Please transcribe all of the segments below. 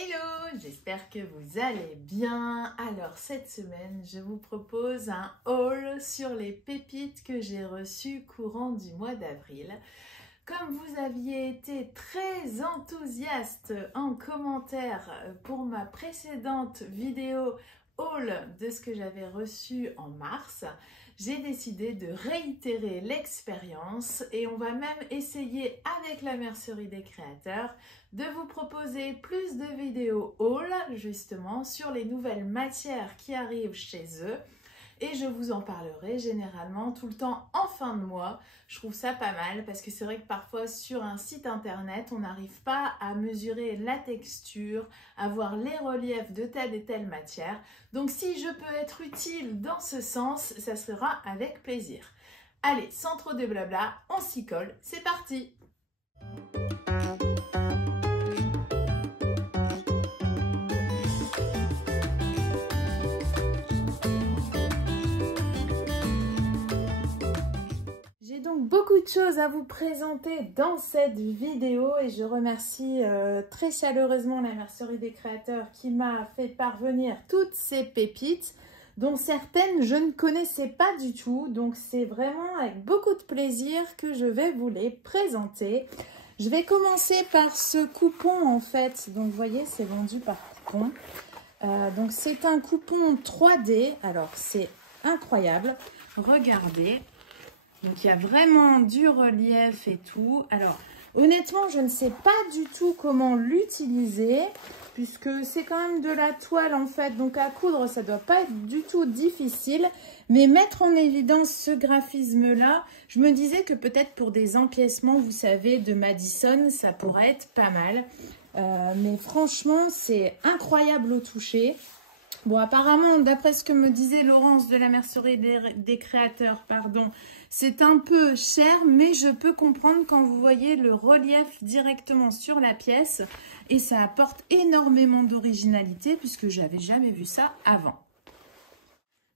Hello, j'espère que vous allez bien. Alors cette semaine, je vous propose un haul sur les pépites que j'ai reçues courant du mois d'avril. Comme vous aviez été très enthousiaste en commentaire pour ma précédente vidéo haul de ce que j'avais reçu en mars, j'ai décidé de réitérer l'expérience et on va même essayer avec la mercerie des créateurs de vous proposer plus de vidéos haul justement sur les nouvelles matières qui arrivent chez eux. Et je vous en parlerai généralement tout le temps en fin de mois. Je trouve ça pas mal parce que c'est vrai que parfois sur un site internet, on n'arrive pas à mesurer la texture, à voir les reliefs de telle et telle matière. Donc si je peux être utile dans ce sens, ça sera avec plaisir. Allez, sans trop de blabla, on s'y colle, c'est parti! J'ai donc beaucoup de choses à vous présenter dans cette vidéo et je remercie très chaleureusement la mercerie des créateurs qui m'a fait parvenir toutes ces pépites dont certaines je ne connaissais pas du tout. Donc c'est vraiment avec beaucoup de plaisir que je vais vous les présenter. Je vais commencer par ce coupon en fait. Donc vous voyez, c'est vendu par coupon. Donc c'est un coupon 3D. Alors c'est incroyable. Regardez. Donc, il y a vraiment du relief et tout. Alors, honnêtement, je ne sais pas du tout comment l'utiliser puisque c'est quand même de la toile en fait. Donc, à coudre, ça ne doit pas être du tout difficile. Mais mettre en évidence ce graphisme-là, je me disais que peut-être pour des empiècements, vous savez, de Madison, ça pourrait être pas mal. Mais franchement, c'est incroyable au toucher. Bon, apparemment, d'après ce que me disait Laurence de la mercerie des créateurs, pardon, c'est un peu cher, mais je peux comprendre quand vous voyez le relief directement sur la pièce. Et ça apporte énormément d'originalité puisque je n'avais jamais vu ça avant.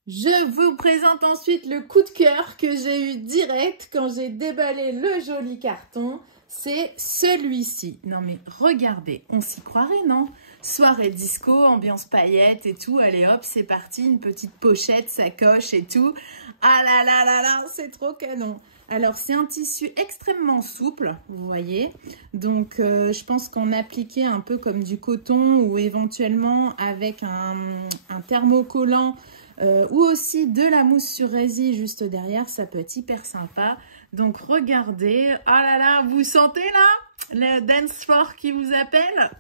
Je vous présente ensuite le coup de cœur que j'ai eu direct quand j'ai déballé le joli carton. C'est celui-ci. Non mais regardez, on s'y croirait, non? Soirée disco, ambiance paillettes et tout. Allez hop, c'est parti. Une petite pochette, sacoche et tout. Ah là là là là, c'est trop canon. Alors, c'est un tissu extrêmement souple, vous voyez. Donc, je pense qu'en appliquer un peu comme du coton ou éventuellement avec un thermocollant ou aussi de la mousse sur résine juste derrière, ça peut être hyper sympa. Donc, regardez. Ah là là, vous sentez là le dance floor qui vous appelle?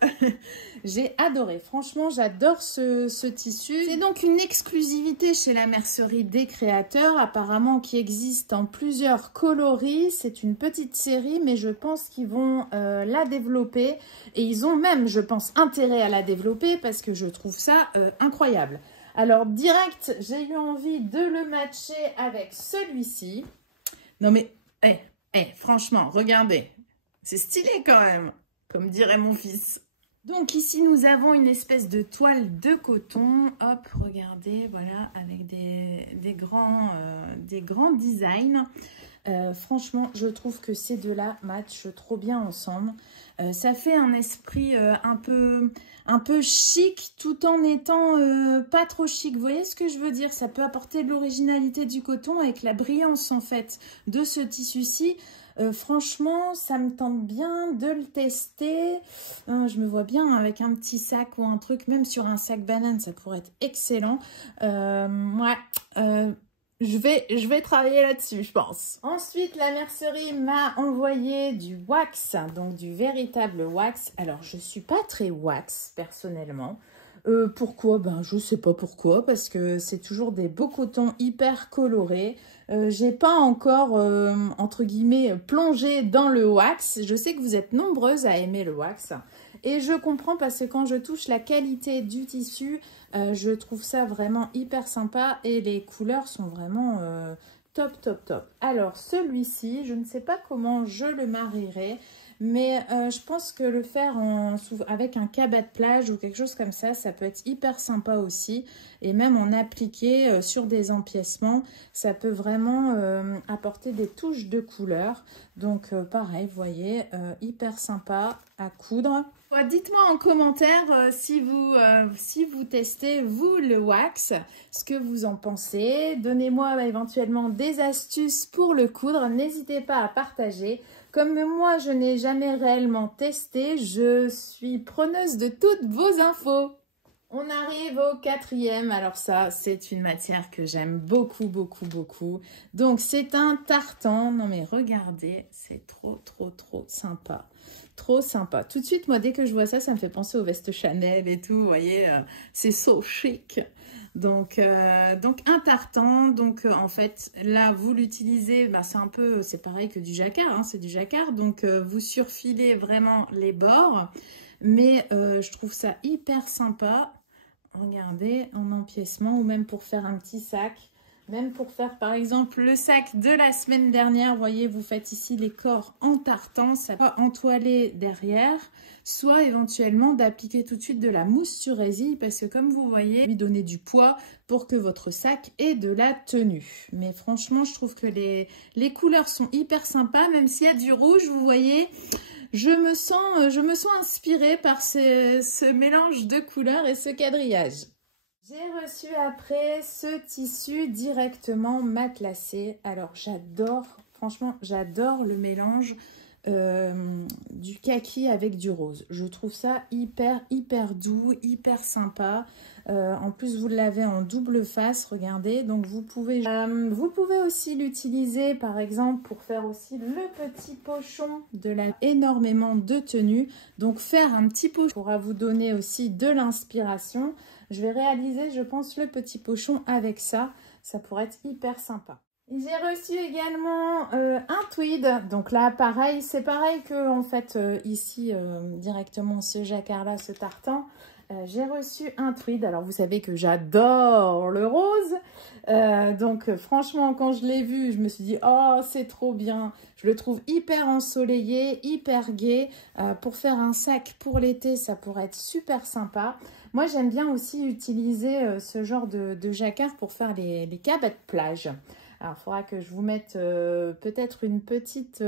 J'ai adoré. Franchement, j'adore ce tissu. C'est donc une exclusivité chez la mercerie des créateurs, apparemment qui existe en plusieurs coloris. C'est une petite série, mais je pense qu'ils vont la développer. Et ils ont même, je pense, intérêt à la développer parce que je trouve ça incroyable. Alors, direct, j'ai eu envie de le matcher avec celui-ci. Non mais, franchement, regardez. C'est stylé quand même, comme dirait mon fils. Donc ici, nous avons une espèce de toile de coton. Hop, regardez, voilà, avec des grands designs. Franchement, je trouve que ces deux-là matchent trop bien ensemble. Ça fait un esprit un peu chic tout en étant pas trop chic. Vous voyez ce que je veux dire? Ça peut apporter de l'originalité du coton avec la brillance en fait de ce tissu-ci. Franchement, ça me tente bien de le tester. Je me vois bien avec un petit sac ou un truc, même sur un sac banane, ça pourrait être excellent. Je vais travailler là-dessus, je pense. Ensuite, la mercerie m'a envoyé du wax, donc du véritable wax. Alors, je suis pas très wax, personnellement. Pourquoi? Ben, je sais pas pourquoi, parce que c'est toujours des beaux cotons hyper colorés. J'ai pas encore, entre guillemets, plongé dans le wax. Je sais que vous êtes nombreuses à aimer le wax. Et je comprends parce que quand je touche la qualité du tissu, je trouve ça vraiment hyper sympa. Et les couleurs sont vraiment top, top, top. Alors, celui-ci, je ne sais pas comment je le marierai. Mais je pense que le faire avec un cabas de plage ou quelque chose comme ça, ça peut être hyper sympa aussi. Et même en appliquer sur des empiècements, ça peut vraiment apporter des touches de couleur. Donc pareil, vous voyez, hyper sympa à coudre. Dites-moi en commentaire si vous testez, vous, le wax, ce que vous en pensez. Donnez-moi éventuellement des astuces pour le coudre. N'hésitez pas à partager. Comme moi, je n'ai jamais réellement testé, je suis preneuse de toutes vos infos. On arrive au 4e. Alors ça, c'est une matière que j'aime beaucoup, beaucoup, beaucoup. Donc, c'est un tartan. Non mais regardez, c'est trop, trop, trop sympa. Trop sympa. Tout de suite, moi, dès que je vois ça, ça me fait penser aux vestes Chanel et tout. Vous voyez, c'est so chic. Donc un tartan. Donc, en fait, là, vous l'utilisez. Bah, c'est pareil que du jacquard. Hein, c'est du jacquard. Donc, vous surfilez vraiment les bords. Mais je trouve ça hyper sympa. Regardez, en empiècement ou même pour faire un petit sac. Même pour faire par exemple le sac de la semaine dernière, vous voyez, vous faites ici les corps en tartan, ça va entoiler derrière, soit éventuellement d'appliquer tout de suite de la mousse sur résille parce que comme vous voyez, lui donner du poids pour que votre sac ait de la tenue. Mais franchement, je trouve que les couleurs sont hyper sympas, même s'il y a du rouge, vous voyez, je me sens inspirée par ce mélange de couleurs et ce quadrillage. J'ai reçu après ce tissu directement matelassé. Alors j'adore, franchement j'adore le mélange du kaki avec du rose. Je trouve ça hyper doux, hyper sympa. En plus vous l'avez en double face, regardez. Donc vous pouvez aussi l'utiliser par exemple pour faire aussi le petit pochon de la énormément de tenues. Donc faire un petit pochon pourra vous donner aussi de l'inspiration. Je vais réaliser, je pense, le petit pochon avec ça. Ça pourrait être hyper sympa. J'ai reçu également un tweed. Donc là, pareil, c'est pareil que en fait ici, directement ce jacquard-là, ce tartan. J'ai reçu un tweed. Alors, vous savez que j'adore le rose. Donc, franchement, quand je l'ai vu, je me suis dit, oh, c'est trop bien. Je le trouve hyper ensoleillé, hyper gai. Pour faire un sac pour l'été, ça pourrait être super sympa. Moi, j'aime bien aussi utiliser ce genre de jacquard pour faire les cabanes plage. Alors, il faudra que je vous mette peut-être une petite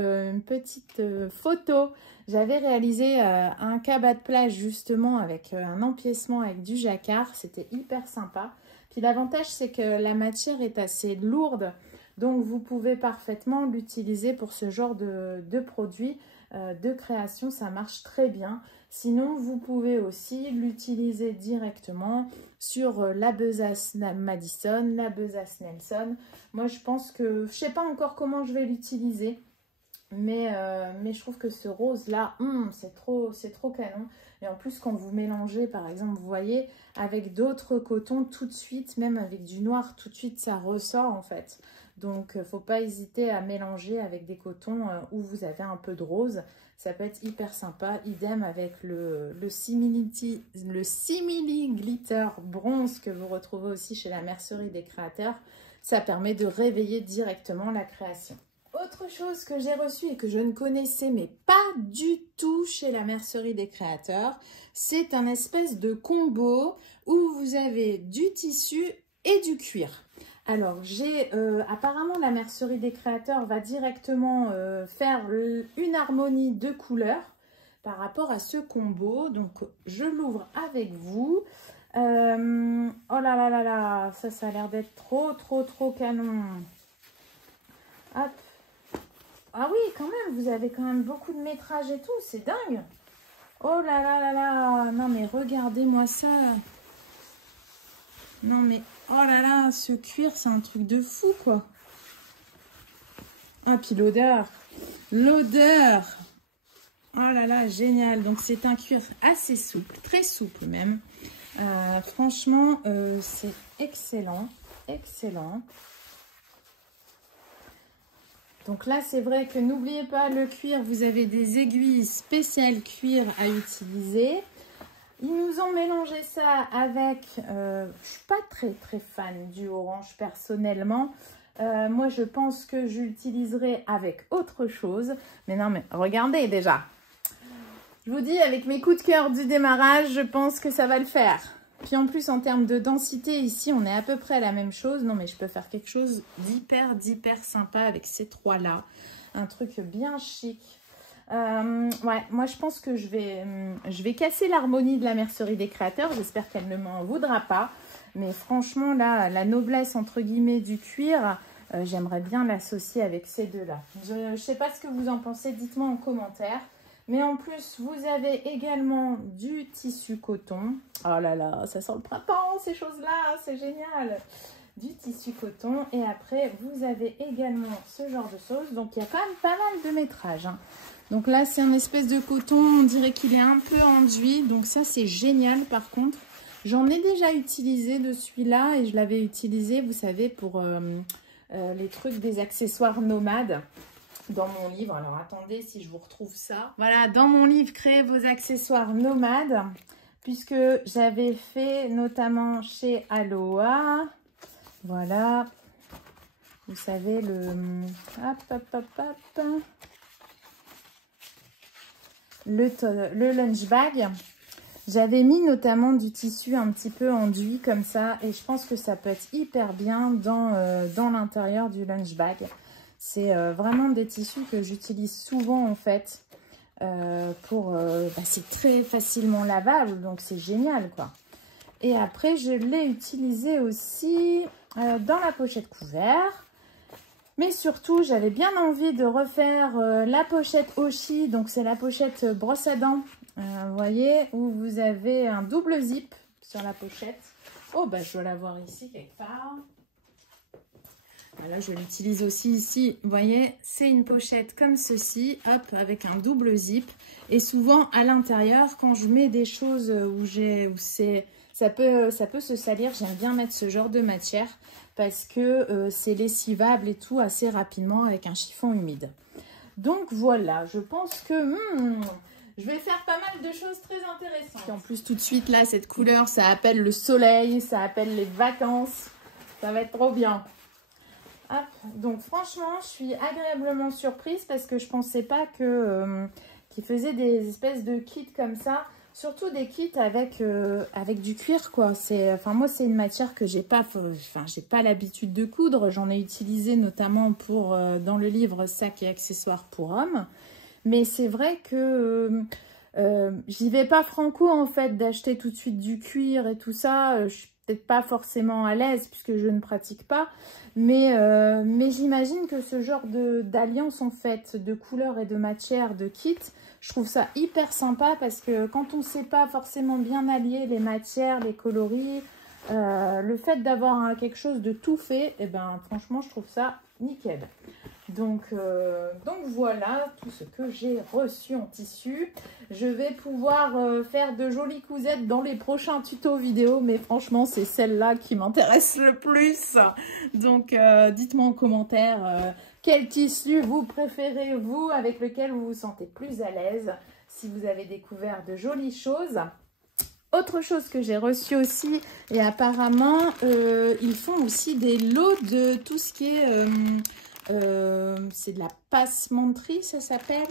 photo. J'avais réalisé un cabas de plage justement avec un empiècement avec du jacquard. C'était hyper sympa. Puis l'avantage, c'est que la matière est assez lourde. Donc, vous pouvez parfaitement l'utiliser pour ce genre de produit de création. Ça marche très bien. Sinon, vous pouvez aussi l'utiliser directement sur la besace Madison, la besace Nelson. Moi, je pense que, je ne sais pas encore comment je vais l'utiliser, mais je trouve que ce rose-là, c'est trop canon. Et en plus, quand vous mélangez, par exemple, vous voyez, avec d'autres cotons, tout de suite, même avec du noir, tout de suite, ça ressort en fait. Donc, il ne faut pas hésiter à mélanger avec des cotons où vous avez un peu de rose. Ça peut être hyper sympa. Idem avec le Simili Glitter Bronze que vous retrouvez aussi chez la Mercerie des Créateurs. Ça permet de réveiller directement la création. Autre chose que j'ai reçue et que je ne connaissais mais pas du tout chez la Mercerie des Créateurs, c'est un espèce de combo où vous avez du tissu et du cuir. Alors, apparemment la Mercerie des Créateurs va directement faire une harmonie de couleurs par rapport à ce combo. Donc, je l'ouvre avec vous. Oh là là là là, ça a l'air d'être trop canon. Hop. Ah oui, quand même, vous avez quand même beaucoup de métrage et tout, c'est dingue. Oh là là là là, non mais regardez-moi ça. Non mais, oh là là, ce cuir, c'est un truc de fou, quoi. Ah, puis l'odeur. L'odeur. Oh là là, génial. Donc, c'est un cuir assez souple, très souple même. Franchement, c'est excellent. Excellent. Donc là, c'est vrai que n'oubliez pas le cuir. Vous avez des aiguilles spéciales cuir à utiliser. Ils nous ont mélangé ça avec, je suis pas très fan du orange personnellement. Moi, je pense que j'utiliserai avec autre chose. Mais non, mais regardez déjà. Je vous dis, avec mes coups de cœur du démarrage, je pense que ça va le faire. Puis en plus, en termes de densité, ici, on est à peu près à la même chose. Non, mais je peux faire quelque chose d'hyper sympa avec ces trois-là. Un truc bien chic. Ouais, moi je pense que je vais casser l'harmonie de la mercerie des créateurs. J'espère qu'elle ne m'en voudra pas. Mais franchement, là, la noblesse entre guillemets du cuir, j'aimerais bien l'associer avec ces deux-là. Je ne sais pas ce que vous en pensez, dites-moi en commentaire. Mais en plus, vous avez également du tissu coton. Oh là là, ça sent le printemps, ces choses-là, c'est génial. Du tissu coton. Et après, vous avez également ce genre de choses. Donc, il y a quand même pas mal de métrage, hein. Donc là, c'est un espèce de coton, on dirait qu'il est un peu enduit. Donc ça, c'est génial par contre. J'en ai déjà utilisé de celui-là et je l'avais utilisé, vous savez, pour les trucs des accessoires nomades. Dans mon livre, alors attendez si je vous retrouve ça. Voilà, dans mon livre, créez vos accessoires nomades, puisque j'avais fait notamment chez Aloha. Voilà, vous savez, le lunch bag. J'avais mis notamment du tissu un petit peu enduit comme ça, et je pense que ça peut être hyper bien dans l'intérieur du lunch bag. C'est vraiment des tissus que j'utilise souvent en fait. C'est très facilement lavable, donc c'est génial quoi. Et après, je l'ai utilisé aussi dans la pochette couvert. Mais surtout, j'avais bien envie de refaire la pochette Oshi. Donc, c'est la pochette brosse à dents. Vous voyez, où vous avez un double zip sur la pochette. Oh, bah, je dois l'avoir ici quelque part. Voilà, je l'utilise aussi ici. Vous voyez, c'est une pochette comme ceci, hop, avec un double zip. Et souvent, à l'intérieur, quand je mets des choses ça peut se salir, j'aime bien mettre ce genre de matière parce que c'est lessivable et tout assez rapidement avec un chiffon humide. Donc voilà, je pense que je vais faire pas mal de choses très intéressantes. Et en plus, tout de suite, là, cette couleur, ça appelle le soleil, ça appelle les vacances. Ça va être trop bien. Hop. Donc franchement, je suis agréablement surprise parce que je pensais pas qu'ils faisaient des espèces de kits comme ça. Surtout des kits avec du cuir, quoi. Moi, c'est une matière que j'ai pas l'habitude de coudre. J'en ai utilisé notamment pour, dans le livre Sacs et accessoires pour hommes. Mais c'est vrai que j'y vais pas franco, en fait, d'acheter tout de suite du cuir et tout ça. Je suis peut-être pas forcément à l'aise puisque je ne pratique pas. Mais j'imagine que ce genre d'alliance, en fait, de couleurs et de matière, de kit, je trouve ça hyper sympa parce que quand on ne sait pas forcément bien allier les matières, les coloris, le fait d'avoir quelque chose de tout fait, eh ben, franchement, je trouve ça nickel. Donc voilà tout ce que j'ai reçu en tissu. Je vais pouvoir faire de jolies cousettes dans les prochains tutos vidéo, mais franchement, c'est celle-là qui m'intéresse le plus. Donc, dites-moi en commentaire quel tissu vous préférez, vous, avec lequel vous vous sentez plus à l'aise, si vous avez découvert de jolies choses. Autre chose que j'ai reçu aussi, et apparemment, ils font aussi des lots de tout ce qui est... c'est de la passementerie, ça s'appelle.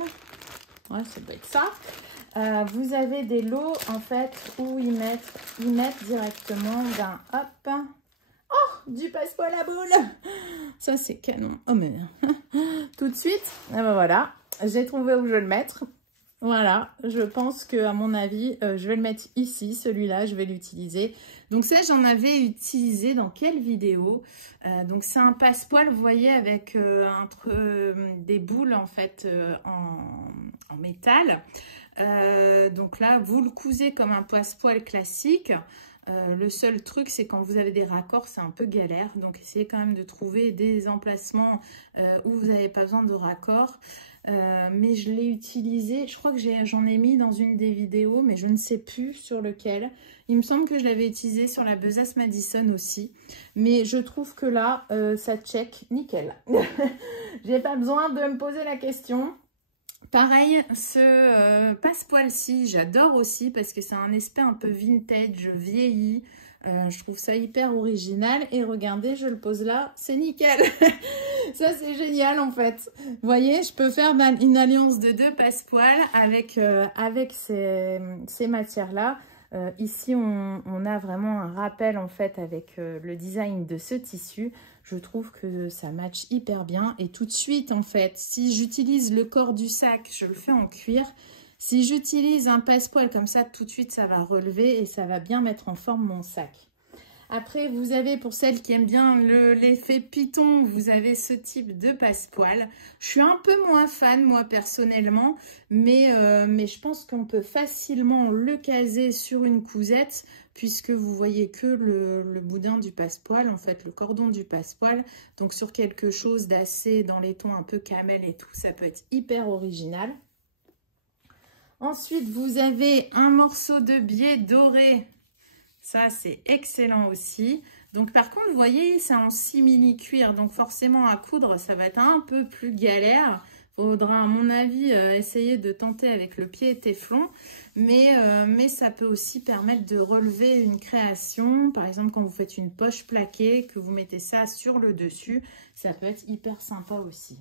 Ouais, ça doit être ça. Vous avez des lots, en fait, où ils mettent directement hop... Oh, du passepoil à boule. Ça, c'est canon. Oh, mais tout de suite, et ben voilà, j'ai trouvé où je vais le mettre. Voilà, je pense que à mon avis, je vais le mettre ici, celui-là, je vais l'utiliser. Donc ça, j'en avais utilisé dans quelle vidéo? Donc c'est un passepoil, vous voyez, avec des boules en fait en métal. Donc là, vous le cousez comme un passepoil classique. Le seul truc, c'est quand vous avez des raccords, c'est un peu galère. Donc, essayez quand même de trouver des emplacements où vous n'avez pas besoin de raccords. Mais je l'ai utilisé, je crois que j'en ai mis dans une des vidéos, mais je ne sais plus sur lequel. Il me semble que je l'avais utilisé sur la besace Madison aussi. Mais je trouve que là, ça check nickel. J'ai pas besoin de me poser la question. Pareil, ce passepoil-ci, j'adore aussi parce que c'est un aspect un peu vintage, vieilli. Je trouve ça hyper original. Et regardez, je le pose là, c'est nickel. Ça, c'est génial en fait. Vous voyez, je peux faire une alliance de deux passepoils avec ces matières-là. Ici, on a vraiment un rappel en fait avec le design de ce tissu. Je trouve que ça match hyper bien. Et tout de suite, en fait, si j'utilise le corps du sac, je le fais en cuir. Si j'utilise un passepoil comme ça, tout de suite, ça va relever et ça va bien mettre en forme mon sac. Après, vous avez, pour celles qui aiment bien l'effet python, vous avez ce type de passepoil. Je suis un peu moins fan, moi, personnellement, mais je pense qu'on peut facilement le caser sur une cousette, puisque vous voyez que le boudin du passepoil, en fait, le cordon du passepoil. Donc, sur quelque chose d'assez dans les tons un peu camel et tout, ça peut être hyper original. Ensuite, vous avez un morceau de biais doré. Ça, c'est excellent aussi. Donc, par contre, vous voyez, c'est en simili cuir. Donc, forcément, à coudre, ça va être un peu plus galère. Il faudra, à mon avis, essayer de tenter avec le pied téflon. Mais ça peut aussi permettre de relever une création. Par exemple, quand vous faites une poche plaquée, que vous mettez ça sur le dessus, ça peut être hyper sympa aussi.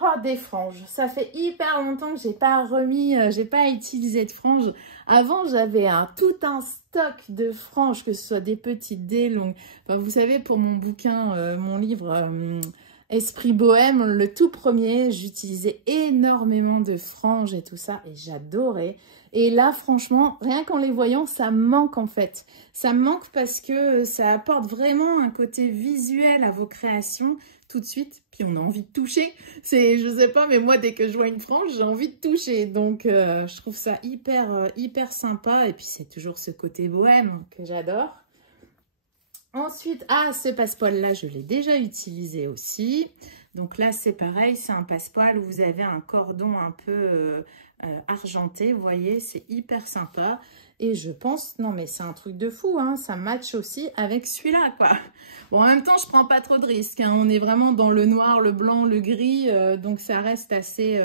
Oh, des franges. Ça fait hyper longtemps que j'ai pas utilisé de franges. Avant, j'avais tout un stock de franges, que ce soit des petites, des longues. Enfin, vous savez, pour mon bouquin, mon livre Esprit Bohème, le tout premier, j'utilisais énormément de franges et tout ça. Et j'adorais. Et là, franchement, rien qu'en les voyant, ça me manque en fait. Ça me manque parce que ça apporte vraiment un côté visuel à vos créations tout de suite. Puis on a envie de toucher. Je sais pas, mais moi, dès que je vois une frange, j'ai envie de toucher. Donc, je trouve ça hyper sympa. Et puis, c'est toujours ce côté bohème que j'adore. Ensuite, ce passepoil-là, je l'ai déjà utilisé aussi. Donc là, c'est pareil, c'est un passepoil où vous avez un cordon un peu argenté. Vous voyez, c'est hyper sympa. Et je pense, non mais c'est un truc de fou, hein, ça match aussi avec celui-là, quoi. Bon, en même temps, je prends pas trop de risques, hein, on est vraiment dans le noir, le blanc, le gris, donc ça reste assez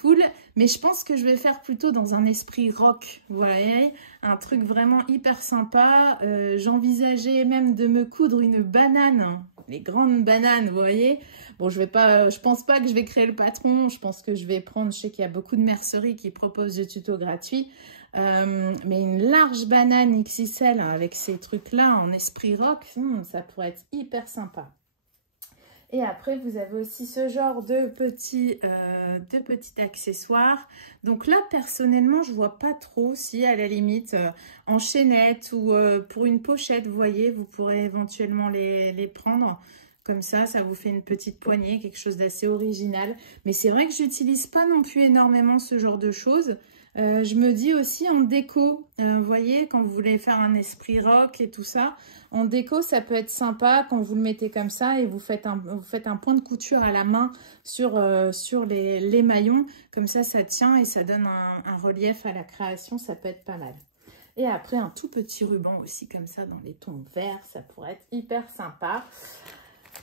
cool. Mais je pense que je vais faire plutôt dans un esprit rock, vous voyez, un truc vraiment hyper sympa. J'envisageais même de me coudre une banane, les grandes bananes, vous voyez. Bon, je pense pas que je vais créer le patron, je pense que je vais prendre, je sais qu'il y a beaucoup de merceries qui proposent des tutos gratuits. Mais une large banane XXL avec ces trucs-là en esprit rock, ça pourrait être hyper sympa. Et après, vous avez aussi ce genre de petits accessoires. Donc là, personnellement, je vois pas trop si à la limite, en chaînette ou pour une pochette, vous voyez, vous pourrez éventuellement les prendre. Comme ça vous fait une petite poignée, quelque chose d'assez original. Mais c'est vrai que j'utilise pas non plus énormément ce genre de choses. Je me dis aussi en déco, vous voyez, quand vous voulez faire un esprit rock et tout ça, en déco, ça peut être sympa quand vous le mettez comme ça et vous faites un point de couture à la main sur les maillons. Comme ça tient et ça donne un relief à la création, ça peut être pas mal. Et après, un tout petit ruban aussi comme ça dans les tons verts, ça pourrait être hyper sympa.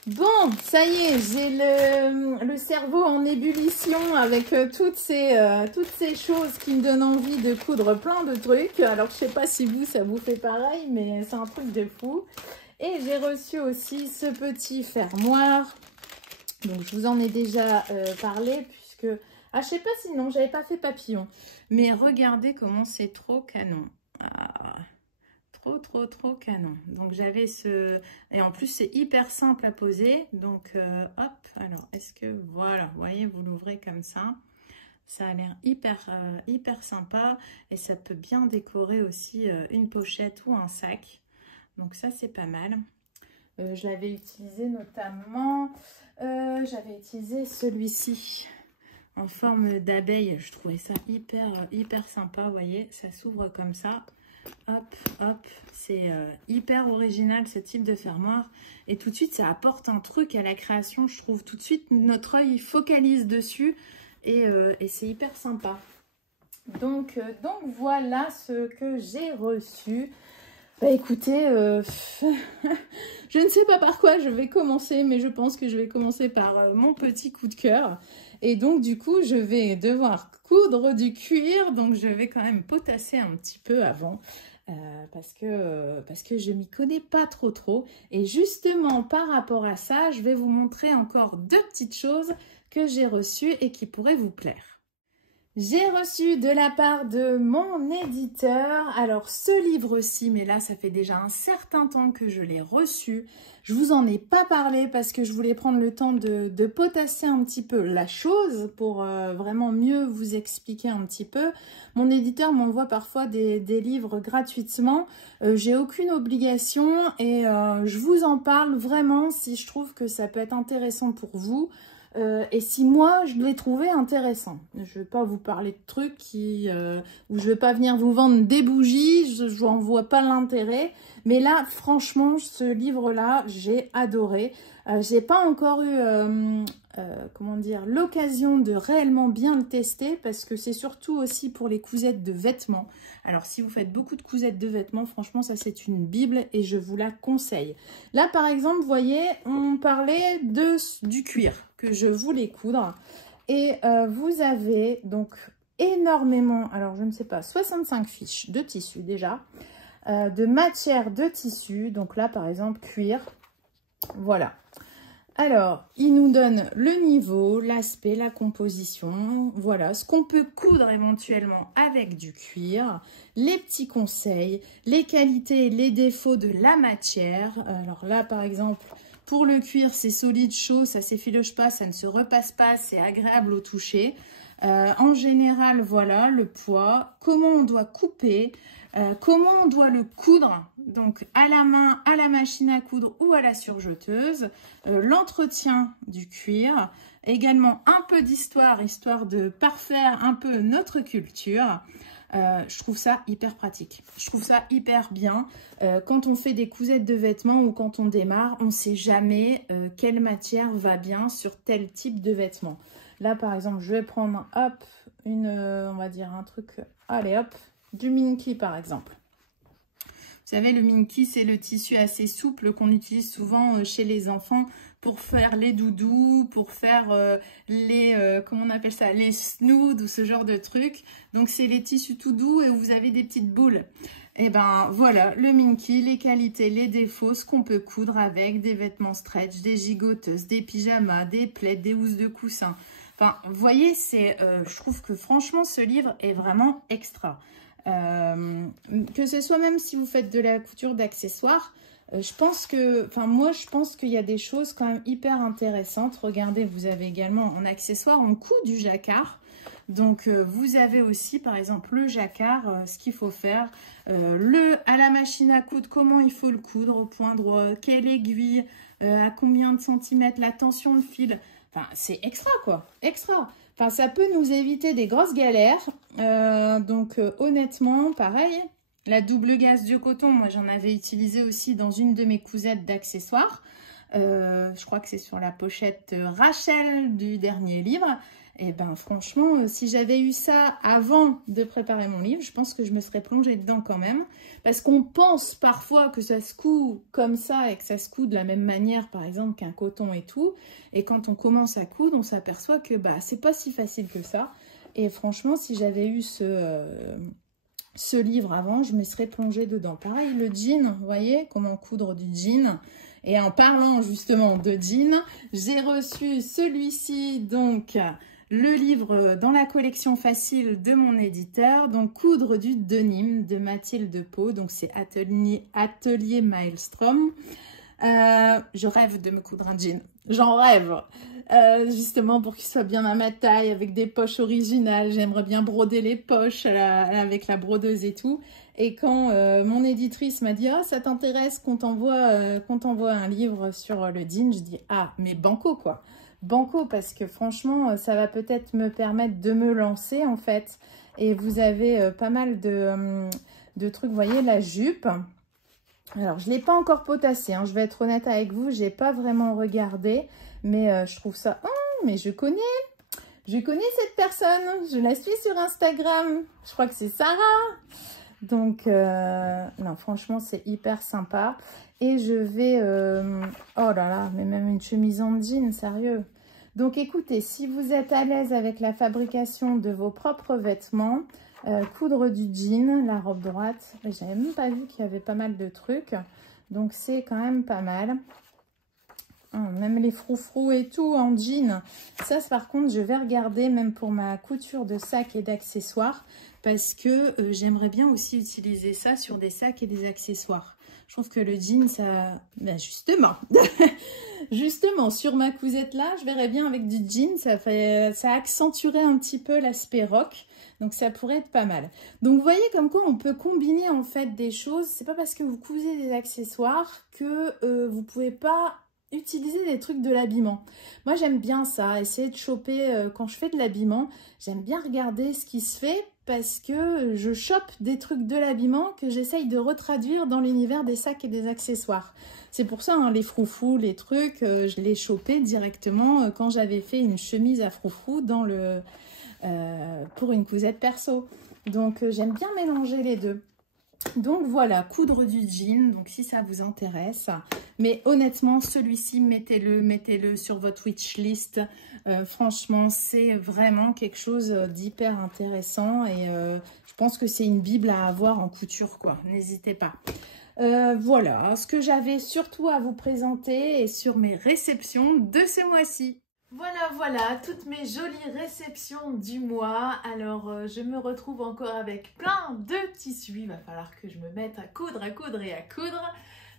Bon, ça y est, j'ai le cerveau en ébullition avec toutes ces choses qui me donnent envie de coudre plein de trucs. Alors, je sais pas si ça vous fait pareil, mais c'est un truc de fou. Et j'ai reçu aussi ce petit fermoir. Donc, je vous en ai déjà parlé puisque... Ah, je sais pas si non, j'avais pas fait papillon. Mais regardez comment c'est trop canon. Trop canon. Donc j'avais et en plus c'est hyper simple à poser, donc hop, alors est-ce que voilà, vous voyez, vous l'ouvrez comme ça a l'air hyper sympa et ça peut bien décorer aussi une pochette ou un sac, donc ça c'est pas mal. Je l'avais utilisé notamment, j'avais utilisé celui-ci en forme d'abeille, je trouvais ça hyper sympa, vous voyez, ça s'ouvre comme ça. Hop, c'est hyper original ce type de fermoir et tout de suite ça apporte un truc à la création, je trouve. Tout de suite notre œil focalise dessus et c'est hyper sympa. Donc voilà ce que j'ai reçu. Bah écoutez, je ne sais pas par quoi je vais commencer, mais je pense que je vais commencer par mon petit coup de cœur. Et donc du coup, je vais devoir coudre du cuir, donc je vais quand même potasser un petit peu avant. Parce que je m'y connais pas trop. Et justement, par rapport à ça, je vais vous montrer encore deux petites choses que j'ai reçues et qui pourraient vous plaire. J'ai reçu de la part de mon éditeur, alors ce livre-ci, mais là ça fait déjà un certain temps que je l'ai reçu. Je vous en ai pas parlé parce que je voulais prendre le temps de potasser un petit peu la chose pour vraiment mieux vous expliquer un petit peu. Mon éditeur m'envoie parfois des livres gratuitement. J'ai aucune obligation et je vous en parle vraiment si je trouve que ça peut être intéressant pour vous. Et si moi, je l'ai trouvé intéressant. Je ne vais pas vous parler de trucs où je ne vais pas venir vous vendre des bougies, je n'en vois pas l'intérêt. Mais là, franchement, ce livre-là, j'ai adoré. J'ai pas encore eu comment dire, l'occasion de réellement bien le tester parce que c'est surtout aussi pour les cousettes de vêtements. Alors, si vous faites beaucoup de cousettes de vêtements, franchement, ça, c'est une bible et je vous la conseille. Là, par exemple, vous voyez, on parlait du cuir que je voulais coudre. Et vous avez donc énormément, alors je ne sais pas, 65 fiches de tissu déjà, de matière de tissu. Donc là, par exemple, cuir. Voilà. Alors, il nous donne le niveau, l'aspect, la composition, voilà, ce qu'on peut coudre éventuellement avec du cuir, les petits conseils, les qualités et les défauts de la matière. Alors là, par exemple, pour le cuir, c'est solide, chaud, ça s'effiloche pas, ça ne se repasse pas, c'est agréable au toucher. En général, voilà, le poids, comment on doit couper, comment on doit le coudre, donc à la main, à la machine à coudre ou à la surjeteuse, l'entretien du cuir, également un peu d'histoire, histoire de parfaire un peu notre culture. Je trouve ça hyper pratique, je trouve ça hyper bien. Quand on fait des cousettes de vêtements ou quand on démarre, on ne sait jamais quelle matière va bien sur tel type de vêtements. Là, par exemple, je vais prendre, hop, on va dire un truc, allez, hop, du Minky, par exemple. Vous savez, le Minky, c'est le tissu assez souple qu'on utilise souvent chez les enfants pour faire les doudous, pour faire comment on appelle ça, les snoods ou ce genre de trucs. Donc, c'est les tissus tout doux et où vous avez des petites boules. Et ben voilà, le Minky, les qualités, les défauts, ce qu'on peut coudre avec des vêtements stretch, des gigoteuses, des pyjamas, des plaids, des housses de coussin. Enfin, vous voyez, je trouve que franchement, ce livre est vraiment extra. Que ce soit même si vous faites de la couture d'accessoires, je pense que, moi, je pense qu'il y a des choses quand même hyper intéressantes. Regardez, vous avez également en accessoire, on coud du jacquard. Donc, vous avez aussi, par exemple, le jacquard, ce qu'il faut faire. À la machine à coudre, comment il faut le coudre au point droit, quelle aiguille, à combien de centimètres, la tension de fil. Enfin, c'est extra, quoi. Extra. Enfin, ça peut nous éviter des grosses galères. Honnêtement, pareil, la double gaze de coton, moi, j'en avais utilisé aussi dans une de mes cousettes d'accessoires. Je crois que c'est sur la pochette Rachel du dernier livre. Et ben franchement, si j'avais eu ça avant de préparer mon livre, je pense que je me serais plongée dedans quand même. Parce qu'on pense parfois que ça se coud comme ça et que ça se coud de la même manière, par exemple, qu'un coton et tout. Et quand on commence à coudre, on s'aperçoit que c'est pas si facile que ça. Et franchement, si j'avais eu ce livre avant, je me serais plongée dedans. Pareil, le jean, vous voyez, comment coudre du jean. Et en parlant justement de jean, j'ai reçu celui-ci, donc le livre dans la collection facile de mon éditeur, donc coudre du denim de Mathilde Pau, donc c'est Atelier Maelstrom. Je rêve de me coudre un jean, j'en rêve, justement pour qu'il soit bien à ma taille, avec des poches originales. J'aimerais bien broder les poches avec la brodeuse et tout. Et quand mon éditrice m'a dit « Ah, ça t'intéresse qu'on t'envoie un livre sur le jean ?» Je dis « Ah, mais banco quoi !» Banco, parce que franchement, ça va peut-être me permettre de me lancer en fait. Et vous avez pas mal de trucs, vous voyez, la jupe. Alors, je ne l'ai pas encore potassé, hein, je vais être honnête avec vous, je n'ai pas vraiment regardé. Mais je trouve ça... Oh, mais je connais cette personne, je la suis sur Instagram. Je crois que c'est Sarah. Donc, non, franchement, c'est hyper sympa. Et je vais... oh là là, mais même une chemise en jean, sérieux. Donc, écoutez, si vous êtes à l'aise avec la fabrication de vos propres vêtements, coudre du jean, la robe droite, j'avais même pas vu qu'il y avait pas mal de trucs. Donc, c'est quand même pas mal. Même les froufrous et tout en jean. Ça, par contre, je vais regarder même pour ma couture de sacs et d'accessoires parce que j'aimerais bien aussi utiliser ça sur des sacs et des accessoires. Je trouve que le jean, ça... Ben justement, justement, sur ma cousette là, je verrais bien avec du jean, ça accentuerait un petit peu l'aspect rock. Donc, ça pourrait être pas mal. Donc, vous voyez comme quoi on peut combiner en fait des choses. C'est pas parce que vous cousez des accessoires que vous pouvez pas utiliser des trucs de l'habillement. Moi, j'aime bien ça, essayer de choper quand je fais de l'habillement. J'aime bien regarder ce qui se fait parce que je chope des trucs de l'habillement que j'essaye de retraduire dans l'univers des sacs et des accessoires. C'est pour ça, hein, les froufrous, les trucs, je les chopais directement quand j'avais fait une chemise à froufrous dans le, pour une cousette perso. Donc, j'aime bien mélanger les deux. Donc voilà, coudre du jean, donc si ça vous intéresse. Mais honnêtement, celui-ci, mettez-le sur votre wishlist. Franchement, c'est vraiment quelque chose d'hyper intéressant et je pense que c'est une bible à avoir en couture, quoi. N'hésitez pas. Voilà, ce que j'avais surtout à vous présenter et sur mes réceptions de ce mois-ci. Voilà, toutes mes jolies réceptions du mois. Alors, je me retrouve encore avec plein de tissus. Il va falloir que je me mette à coudre.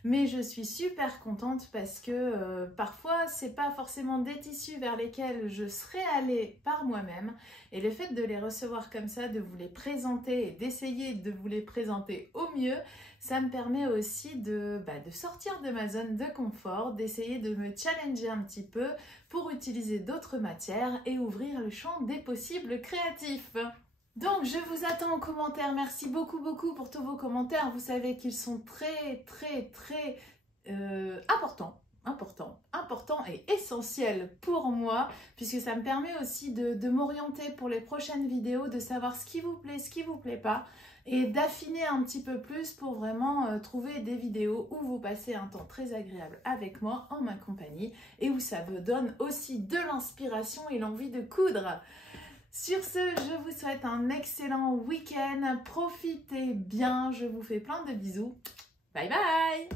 Mais je suis super contente parce que parfois, c'est pas forcément des tissus vers lesquels je serais allée par moi-même. Et le fait de les recevoir comme ça, de vous les présenter et d'essayer de vous les présenter au mieux, ça me permet aussi de sortir de ma zone de confort, d'essayer de me challenger un petit peu pour utiliser d'autres matières et ouvrir le champ des possibles créatifs. Donc, je vous attends en commentaire. Merci beaucoup pour tous vos commentaires. Vous savez qu'ils sont très importants et essentiels pour moi, puisque ça me permet aussi de m'orienter pour les prochaines vidéos, de savoir ce qui vous plaît pas, et d'affiner un petit peu plus pour vraiment trouver des vidéos où vous passez un temps très agréable avec moi, en ma compagnie, et où ça vous donne aussi de l'inspiration et l'envie de coudre. Sur ce, je vous souhaite un excellent week-end. Profitez bien. Je vous fais plein de bisous. Bye bye!